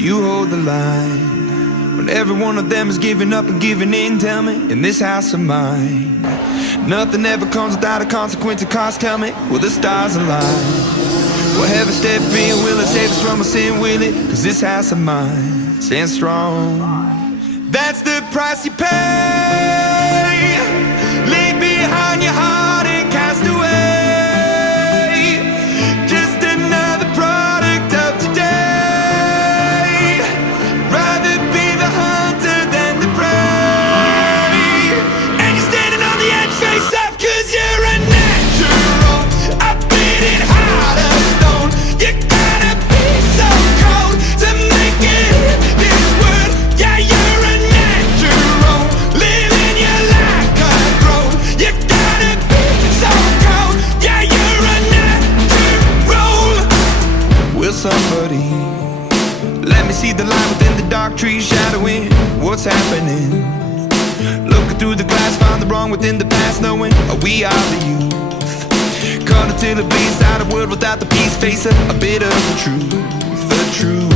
you hold the line when every one of them is giving up and giving in? Tell me, in this house of mine, nothing ever comes without a consequence of cost. Tell me, will the stars align? Will heaven step in? Will it save us from our sin? Will it? Cause this house of mine stands strong. That's the price you pay. Leave behind your heart and cast away. Just another product of today. Rather be the hunter than the prey. And you're standing on the edge face up, cause you're a natural. I beat it heart of stone. You gotta be so cold to make it in this world. Yeah, you're a natural, living your life control. You gotta be so cold. Yeah, you're a natural. Will somebody let me see the light within the dark trees shadowing what's happening? Looking through the glass, find the wrong within the past, knowing we are the youth. Caught until it bleeds out a world without the peace, face a bit of the truth, the truth.